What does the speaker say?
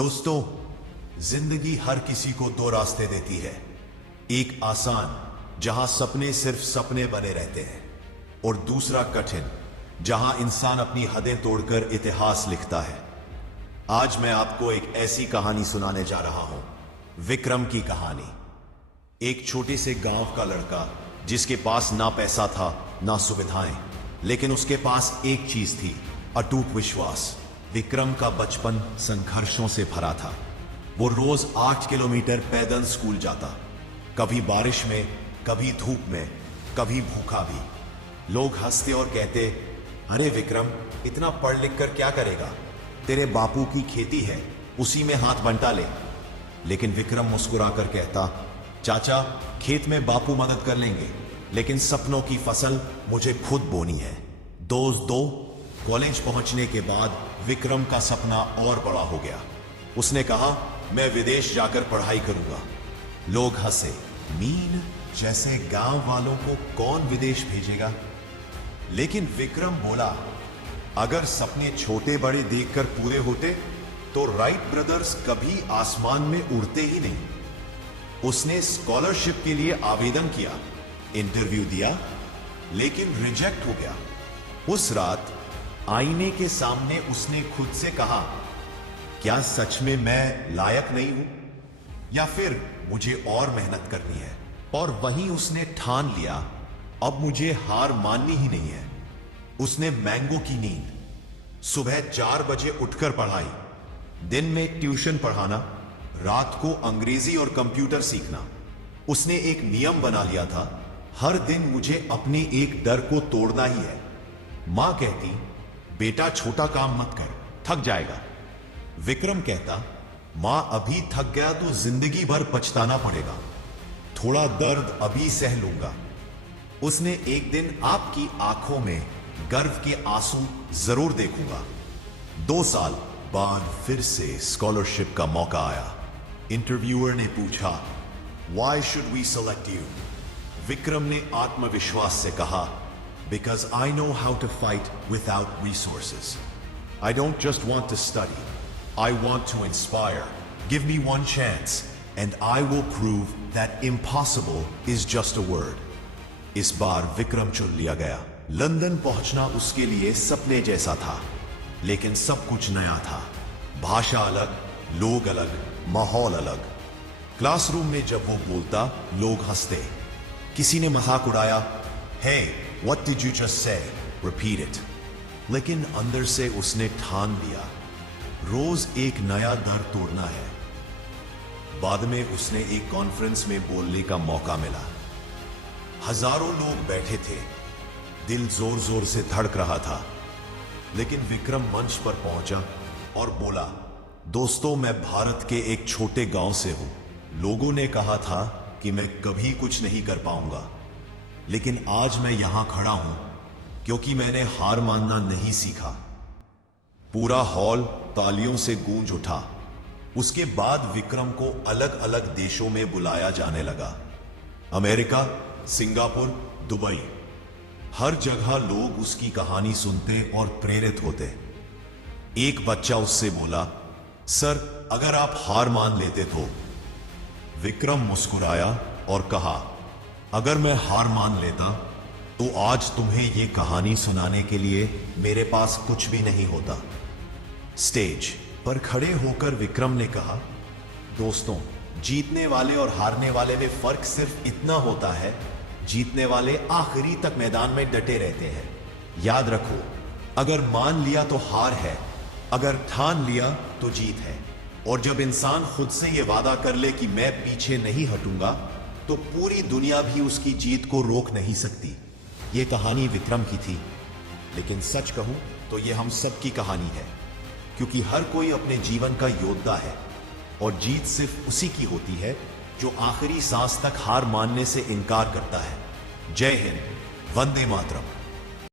दोस्तों, जिंदगी हर किसी को दो रास्ते देती है। एक आसान, जहां सपने सिर्फ सपने बने रहते हैं, और दूसरा कठिन, जहां इंसान अपनी हदें तोड़कर इतिहास लिखता है। आज मैं आपको एक ऐसी कहानी सुनाने जा रहा हूं, विक्रम की कहानी। एक छोटे से गांव का लड़का जिसके पास ना पैसा था ना सुविधाएं, लेकिन उसके पास एक चीज थी, अटूट विश्वास। विक्रम का बचपन संघर्षों से भरा था। वो रोज 8 किलोमीटर पैदल स्कूल जाता, कभी बारिश में, कभी धूप में, कभी भूखा भी। लोग हंसते और कहते, अरे विक्रम, इतना पढ़ लिख कर क्या करेगा? तेरे बापू की खेती है, उसी में हाथ बंटा ले। लेकिन विक्रम मुस्कुराकर कहता, चाचा, खेत में बापू मदद कर लेंगे, लेकिन सपनों की फसल मुझे खुद बोनी है। कॉलेज पहुंचने के बाद विक्रम का सपना और बड़ा हो गया। उसने कहा, मैं विदेश जाकर पढ़ाई करूंगा। लोग हंसे, मीन, जैसे गांव वालों को कौन विदेश भेजेगा? लेकिन विक्रम बोला, अगर सपने छोटे बड़े देखकर पूरे होते तो राइट ब्रदर्स कभी आसमान में उड़ते ही नहीं। उसने स्कॉलरशिप के लिए आवेदन किया, इंटरव्यू दिया, लेकिन रिजेक्ट हो गया। उस रात आईने के सामने उसने खुद से कहा, क्या सच में मैं लायक नहीं हूं, या फिर मुझे और मेहनत करनी है? और वहीं उसने ठान लिया, अब मुझे हार माननी ही नहीं है। उसने मैंगो की नींद, सुबह 4 बजे उठकर पढ़ाई, दिन में ट्यूशन पढ़ाना, रात को अंग्रेजी और कंप्यूटर सीखना। उसने एक नियम बना लिया था, हर दिन मुझे अपने एक डर को तोड़ना ही है। मां कहती, बेटा छोटा काम मत कर, थक जाएगा। विक्रम कहता, मां अभी थक गया तो जिंदगी भर पछताना पड़ेगा, थोड़ा दर्द अभी सह लूंगा। उसने एक दिन आपकी आंखों में गर्व के आंसू जरूर देखूंगा। 2 साल बाद फिर से स्कॉलरशिप का मौका आया। इंटरव्यूअर ने पूछा, why should we select you? Vikram ने आत्मविश्वास से कहा, because I know how to fight without resources. I don't just want to study. I want to inspire. Give me one chance, and I will prove that impossible is just a word. इस बार विक्रम चुन लिया गया। London पहुंचना उसके लिए सपने जैसा था, लेकिन सब कुछ नया था। भाषा अलग, लोग अलग, माहौल अलग। क्लासरूम में जब वो बोलता, लोग हंसते। किसी ने मजाक उड़ाया, Hey, what did you just say? Repeat it. लेकिन अंदर से उसने ठान लिया, रोज एक नया डर तोड़ना है। बाद में उसने एक कॉन्फ्रेंस में बोलने का मौका मिला। हजारों लोग बैठे थे, दिल जोर जोर से धड़क रहा था। लेकिन विक्रम मंच पर पहुंचा और बोला, दोस्तों, मैं भारत के एक छोटे गांव से हूं। लोगों ने कहा था कि मैं कभी कुछ नहीं कर पाऊंगा, लेकिन आज मैं यहां खड़ा हूं क्योंकि मैंने हार मानना नहीं सीखा। पूरा हॉल तालियों से गूंज उठा। उसके बाद विक्रम को अलग अलग देशों में बुलाया जाने लगा, अमेरिका, सिंगापुर, दुबई। हर जगह लोग उसकी कहानी सुनते और प्रेरित होते। एक बच्चा उससे बोला, सर, अगर आप हार मान लेते तो? विक्रम मुस्कुराया और कहा, अगर मैं हार मान लेता तो आज तुम्हें यह कहानी सुनाने के लिए मेरे पास कुछ भी नहीं होता। स्टेज पर खड़े होकर विक्रम ने कहा, दोस्तों, जीतने वाले और हारने वाले में फर्क सिर्फ इतना होता है, जीतने वाले आखिरी तक मैदान में डटे रहते हैं। याद रखो, अगर मान लिया तो हार है, अगर ठान लिया तो जीत है। और जब इंसान खुद से यह वादा कर ले कि मैं पीछे नहीं हटूंगा, तो पूरी दुनिया भी उसकी जीत को रोक नहीं सकती। यह कहानी विक्रम की थी, लेकिन सच कहूं तो यह हम सब की कहानी है, क्योंकि हर कोई अपने जीवन का योद्धा है, और जीत सिर्फ उसी की होती है जो आखिरी सांस तक हार मानने से इनकार करता है। जय हिंद, वंदे मातरम।